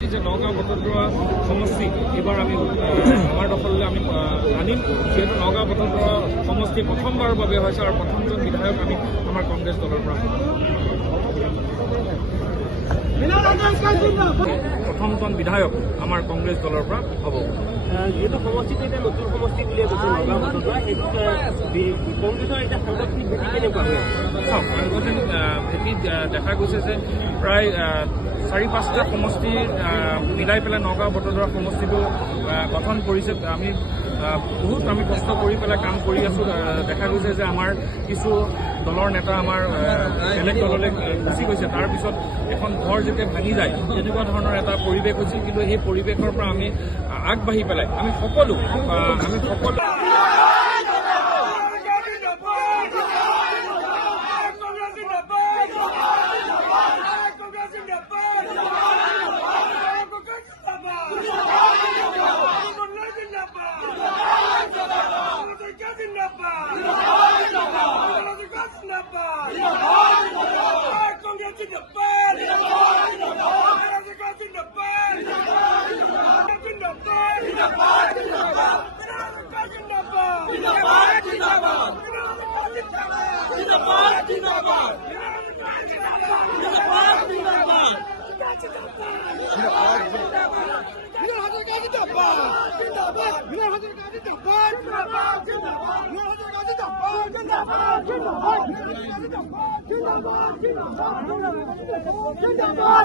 যে নগাঁও বটদ্ৰৱা সমষ্টি এবাৰ আমি আমাৰ দখললৈ আমি আনিম যিহেতু নগাঁও বটদ্ৰৱা সমষ্টি প্ৰথমবাৰৰ বাবে হৈছে আৰু প্ৰথমজন বিধায়ক আমি আমাৰ কংগ্ৰেছ দলৰ পৰা প্ৰথমজন বিধায়ক আমাৰ কংগ্ৰেছ দলৰ পৰা হ'ব। যিহেতু সমষ্টিটো এতিয়া নতুন সমষ্টি বুলিয়ে কৈছে নগাঁও বটদ্ৰৱা, কংগ্ৰেছৰ এতিয়া সাংগঠনিক ভেটি কেনেকুৱা হৈ আছে? সাংগঠনিক ভেটি দেখা গৈছে যে প্ৰায় 4-5টা সমষ্টি মিলাই পেলাই নগাঁও বটদ্ৰৱা সমষ্টিটো গঠন কৰিছে। আমি বহুত কষ্ট কৰি পেলাই কাম কৰি আছোঁ। দেখা গৈছে যে আমাৰ কিছু দলৰ নেতা আমাৰ বেলেগ দললৈ গুচি গৈছে, তাৰপিছত এখন ঘৰ যেতিয়া ভাঙি যায় তেনেকুৱা ধৰণৰ এটা পৰিৱেশ হৈছিল। কিন্তু সেই পৰিৱেশৰ পৰা আমি আগবাঢ়ি পেলাই আমি সকলো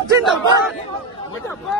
Zindabad!